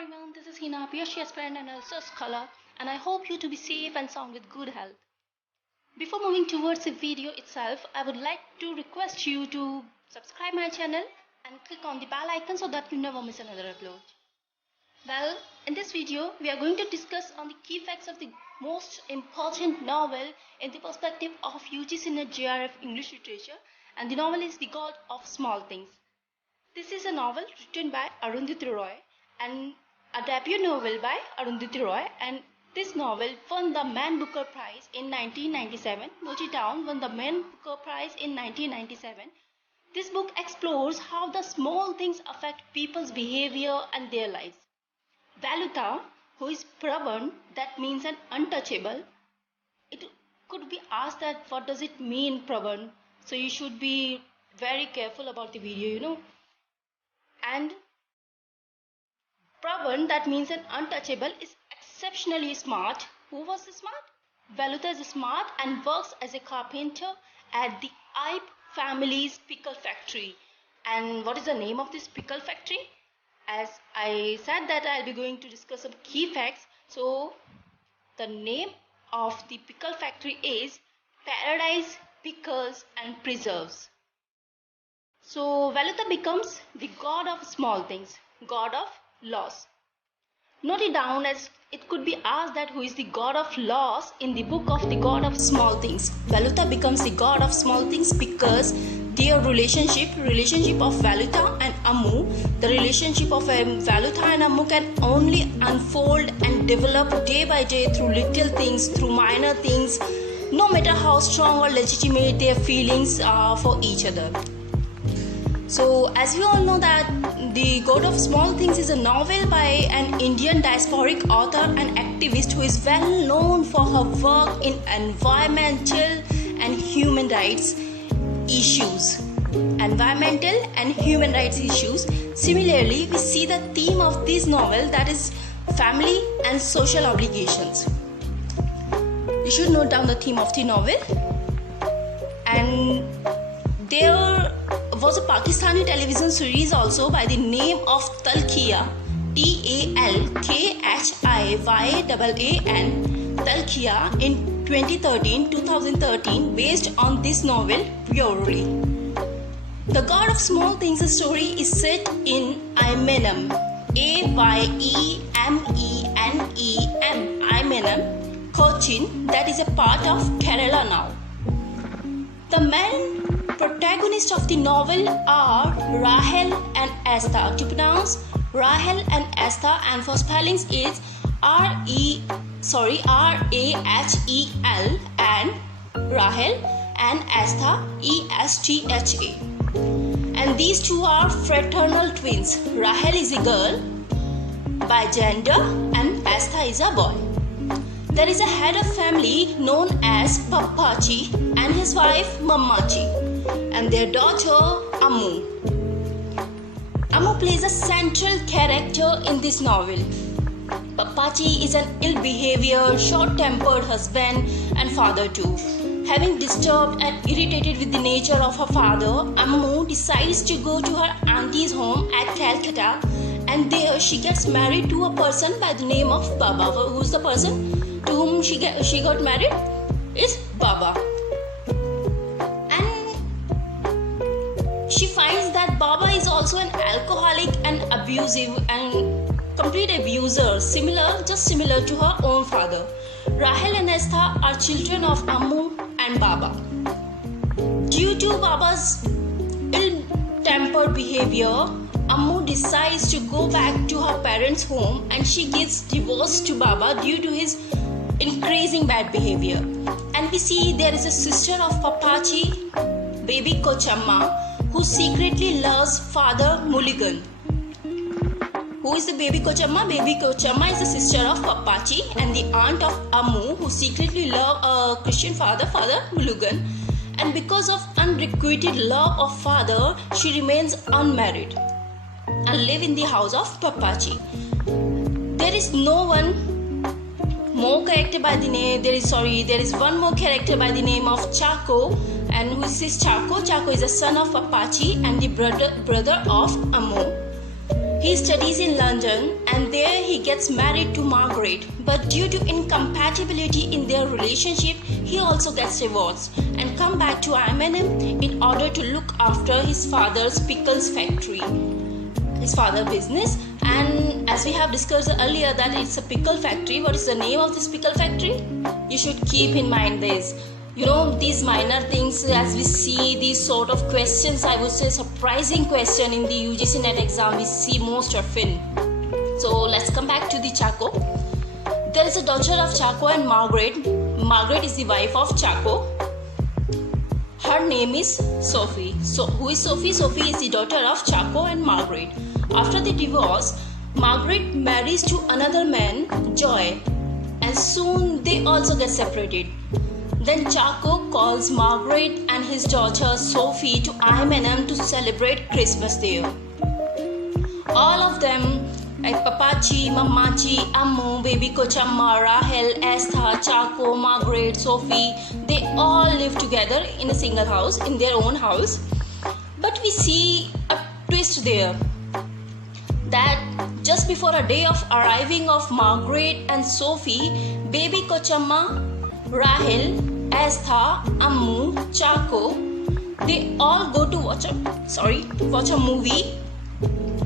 everyone, this is Hina, PhD aspirant and also a scholar, and I hope you to be safe and sound with good health. Before moving towards the video itself, I would like to request you to subscribe my channel and click on the bell icon so that you never miss another upload. Well, in this video, we are going to discuss on the key facts of the most important novel in the perspective of UGC NET JRF English Literature, and the novel is The God of Small Things. This is a novel written by Arundhati Roy and a debut novel by Arundhati Roy, and this novel won the Man Booker Prize in 1997. Mochi Town won the Man Booker Prize in 1997. This book explores how the small things affect people's behavior and their lives. Valuta, who is Pravan, that means an untouchable. It could be asked that what does it mean, Pravan? So you should be very careful about the video, And Pravan, that means an untouchable, is exceptionally smart. Who was the smart? Valuta is smart and works as a carpenter at the Ipe family's pickle factory. And what is the name of this pickle factory? As I said that I'll be going to discuss some key facts. So the name of the pickle factory is Paradise Pickles and Preserves. So Valuta becomes the god of small things, god of loss. Note it down, as it could be asked that who is the god of loss in the book of the god of small things. Valuta becomes the god of small things because their relationship of Valuta and Ammu, the relationship of Valuta and Ammu can only unfold and develop day by day through little things, through minor things, no matter how strong or legitimate their feelings are for each other. So as we all know that The God of Small Things is a novel by an Indian diasporic author and activist who is well known for her work in environmental and human rights issues. Similarly, we see the theme of this novel, that is family and social obligations. You should note down the theme of the novel. And there was a Pakistani television series also by the name of Talkhiya, Talkhiyaan, Talkhiya, in 2013, based on this novel purely. The God of Small Things story is set in Aymenem, Aymenem, Cochin, that is a part of Kerala now. The main protagonists of the novel are Rahel and Astha. To pronounce Rahel and Astha, and for spellings is R-A-H-E-L, and Rahel and Astha, E-S-T-H-A. And these two are fraternal twins. Rahel is a girl by gender and Astha is a boy. There is a head of family known as Pappachi and his wife Mammachi, and their daughter Ammu. Ammu plays a central character in this novel. Pappachi is an ill-behaviored, short-tempered husband and father too. Having disturbed and irritated with the nature of her father, Ammu decides to go to her auntie's home at Calcutta, and there she gets married to a person by the name of Baba. Who's the person to whom she got married? Is Baba. She finds that Baba is also an alcoholic and abusive and complete abuser, similar to her own father. Rahel and Astha are children of Ammu and Baba. Due to Baba's ill-tempered behavior, Ammu decides to go back to her parents' home, and she gives divorce to Baba due to his increasing bad behavior. And we see there is a sister of Pappachi, baby Kochamma, who secretly loves Father Mulligan. Who is the baby Kochamma? Baby Kochamma is the sister of Pappachi and the aunt of Ammu, who secretly love a Christian father, Father Mulligan. And because of unrequited love of father, she remains unmarried and live in the house of Pappachi. There is one more character by the name of Chaco. And who is this Chaco? Chaco is the son of Pappachi and the brother of Ammu. He studies in London, and there he gets married to Margaret, but due to incompatibility in their relationship, he also gets divorced and come back to Eminem in order to look after his father's pickles factory, his father's business. And as we have discussed earlier that it's a pickle factory, what is the name of this pickle factory? You should keep in mind this. These minor things, as we see these sort of questions, I would say surprising question in the UGC NET exam, we see most often. So let's come back to the Chaco. There is a daughter of Chaco and Margaret. Margaret is the wife of Chaco. Her name is Sophie. So who is Sophie? Sophie is the daughter of Chaco and Margaret. After the divorce, Margaret marries to another man, Joy, and soon they also get separated. Then Chaco calls Margaret and his daughter Sophie to Eminem to celebrate Christmas there. All of them, like Papachi, Mamachi, Ammu, Baby Kochamma, Rahel, Esther, Chaco, Margaret, Sophie, they all live together in a single house, in their own house. But we see a twist there, that just before a day of arriving of Margaret and Sophie, Baby Kochamma, Rahel, Esther, Ammu, Chaco, they all go to watch a movie,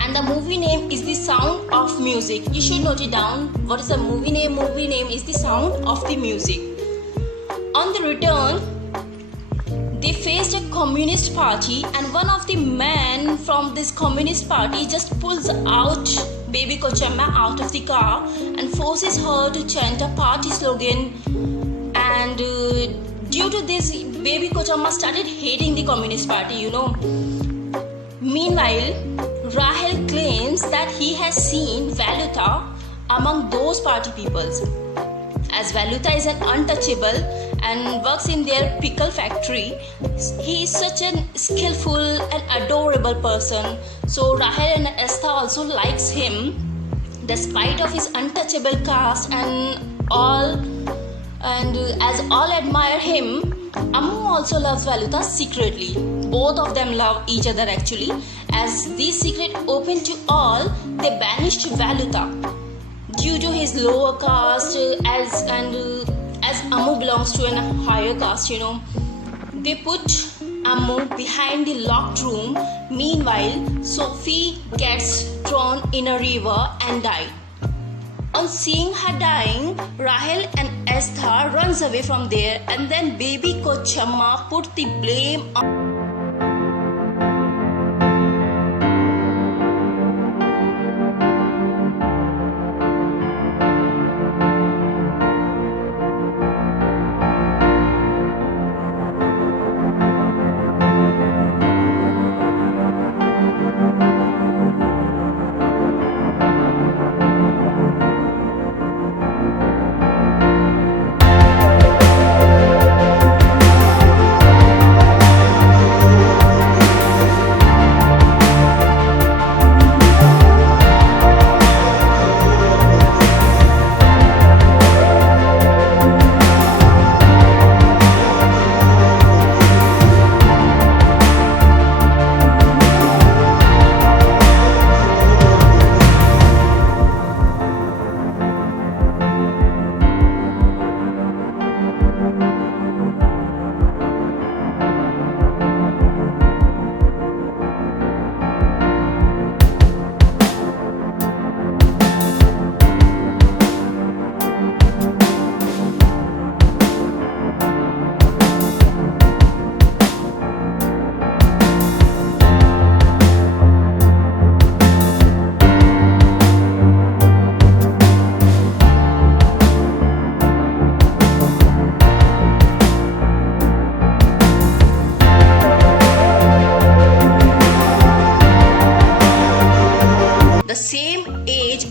and the movie name is The Sound of Music. You should note it down. What is the movie name? Movie name is The Sound of the Music. On the return, they faced a communist party, and one of the men from this communist party just pulls out Baby Kochamma out of the car and forces her to chant a party slogan. And due to this, Baby Kochamma started hating the communist party, Meanwhile, Rahel claims that he has seen Valuta among those party peoples. As Valuta is an untouchable and works in their pickle factory, he is such a skillful and adorable person. So Rahel and Esther also likes him despite of his untouchable caste and all. And as all admire him, Ammu also loves Valuta secretly. Both of them love each other actually. As this secret open to all, they banished Valuta due to his lower caste. As Ammu belongs to a higher caste, they put Ammu behind the locked room. Meanwhile, Sophie gets thrown in a river and died. On seeing her dying, Rahel and Esther runs away from there, and then Baby Kochamma put the blame on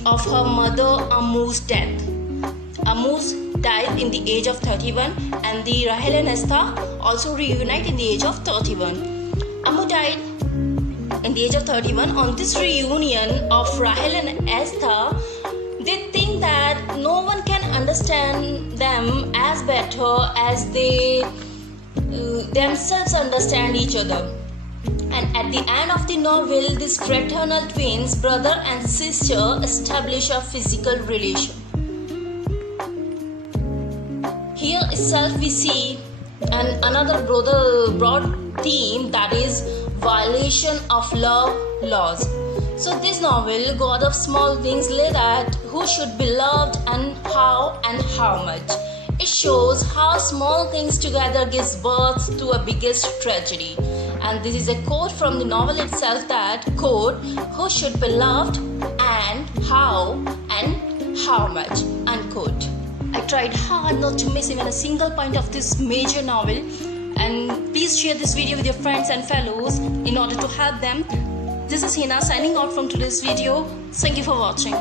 of her mother Ammu's death. Ammu died in the age of 31 and the Rahel and Esther also reunite in the age of 31. Ammu died in the age of 31. On this reunion of Rahel and Esther, they think that no one can understand them as better as they themselves understand each other. And at the end of the novel, these fraternal twins, brother and sister, establish a physical relation. Here itself we see another broad theme, that is violation of love laws. So this novel, God of Small Things, lay that who should be loved and how much. It shows how small things together gives birth to a biggest tragedy. And this is a quote from the novel itself, that quote, who should be loved and how much, unquote. I tried hard not to miss even a single point of this major novel, and please share this video with your friends and fellows in order to help them. This is Hina signing out from today's video. Thank you for watching.